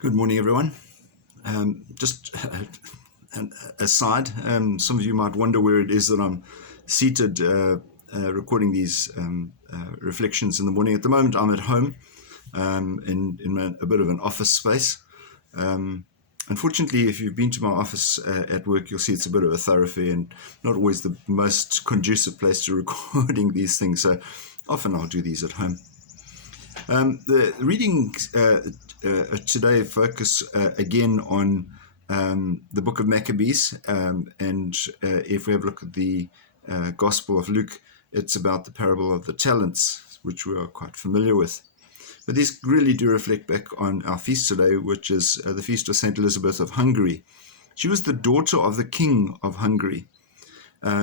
Good morning, everyone. Just an aside, some of you might wonder where it is that I'm seated recording these reflections in the morning. At the moment, I'm at home in a bit of an office space. Unfortunately, if you've been to my office at work, you'll see it's a bit of a thoroughfare and not always the most conducive place to recording these things. So often I'll do these at home. The reading today focus again on the book of Maccabees, and if we have a look at the Gospel of Luke, it's about the parable of the talents, which we are quite familiar with. But these really do reflect back on our feast today, which is the feast of Saint Elizabeth of Hungary. She was the daughter of the king of Hungary.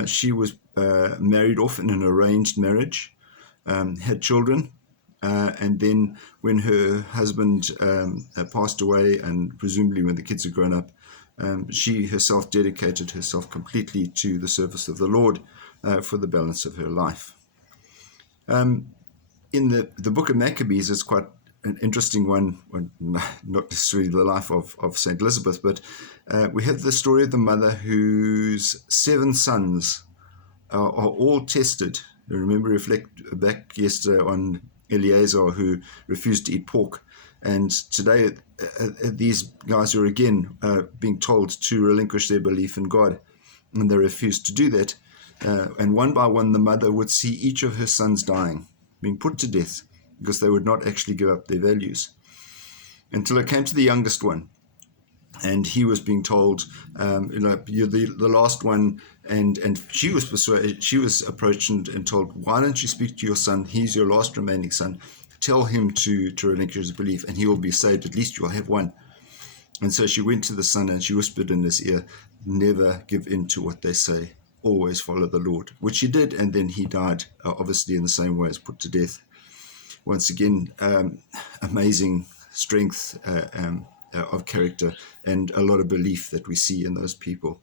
She was married off in an arranged marriage, had children, and then when her husband passed away, and presumably when the kids had grown up, she herself dedicated herself completely to the service of the Lord for the balance of her life. In the book of Maccabees, it's quite an interesting one, not necessarily the life of St. Elizabeth, but we have the story of the mother whose 7 sons are all tested. Remember, reflect back yesterday on Eleazar, who refused to eat pork. And today, these guys are again being told to relinquish their belief in God. And they refused to do that. And one by one, the mother would see each of her sons dying, being put to death, because they would not actually give up their values. Until it came to the youngest one. And he was being told, you're the last one. And she was persuaded. She was approached and told, why don't you speak to your son? He's your last remaining son. Tell him to relinquish his belief, and he will be saved. At least you'll have one. And so she went to the son and she whispered in his ear, never give in to what they say. Always follow the Lord, which he did. And then he died, obviously in the same way as put to death. Once again, amazing strength of character and a lot of belief that we see in those people.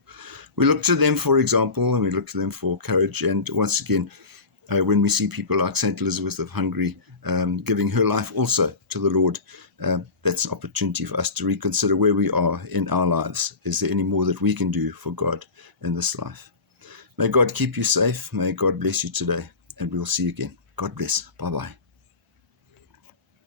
We look to them for example, and we look to them for courage. And once again, when we see people like St. Elizabeth of Hungary giving her life also to the Lord, that's an opportunity for us to reconsider where we are in our lives. Is there any more that we can do for God in this life? May God keep you safe. May God bless you today, and we'll see you again. God bless. Bye-bye.